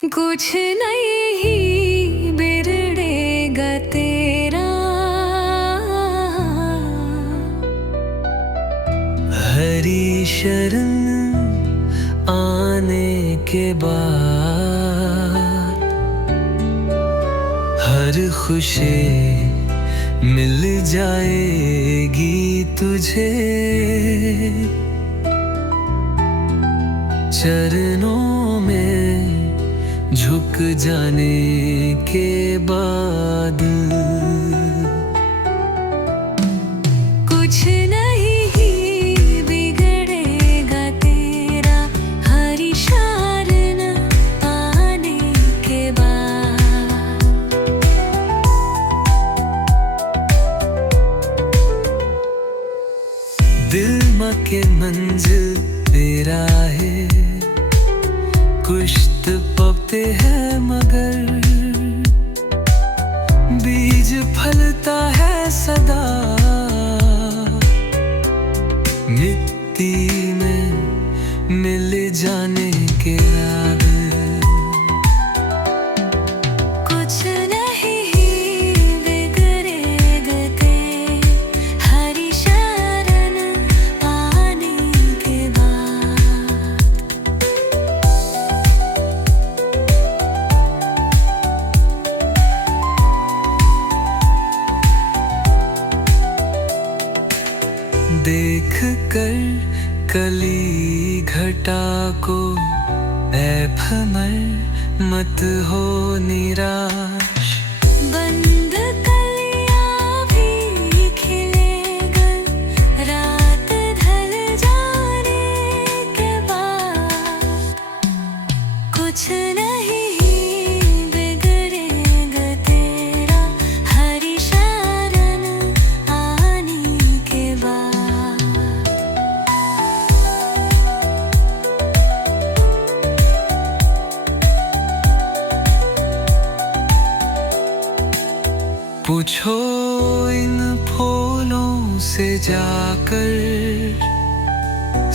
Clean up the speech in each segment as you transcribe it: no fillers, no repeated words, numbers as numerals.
कुछ नहीं बिगड़ेगा तेरा, हरी शरण आने के बाद हर खुशी मिल जाएगी तुझे। चरणों में झुक जाने के बाद कुछ नहीं बिगड़ेगा तेरा, हरी शरण आने के बाद। दिल के मंजिल तेरा है, कुछ पपते हैं मगर बीज फलता है सदा मिट्टी में मिल जाने के बाद। कुछ नहीं बिगड़ेगा तेरा, हरी शरण आने के बाद। देख कर कली घटा को ऐ भमर मत हो निराश। बंद कलियां भी खिलेगा रात ढल जाने के बाद। कुछ नहीं बिगड़ेगा तेरा, हरी शरण आने के बाद। पूछो इन फूलों से जाकर,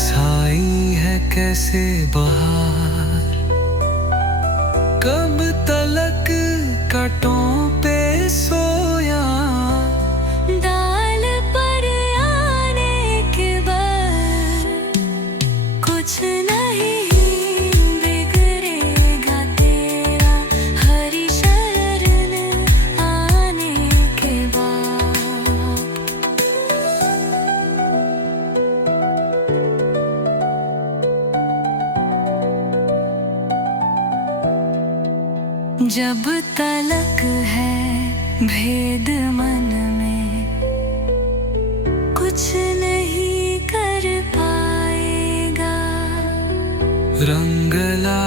साई है कैसे बहार। कब तलक कटों पे सोया, डाल पर आने के बाद। कुछ नहीं बिगड़ेगा तेरा, हरी शरण आने के बाद। जब तलक है भेद मन में, कुछ नहीं कर पाएगा। रंग ला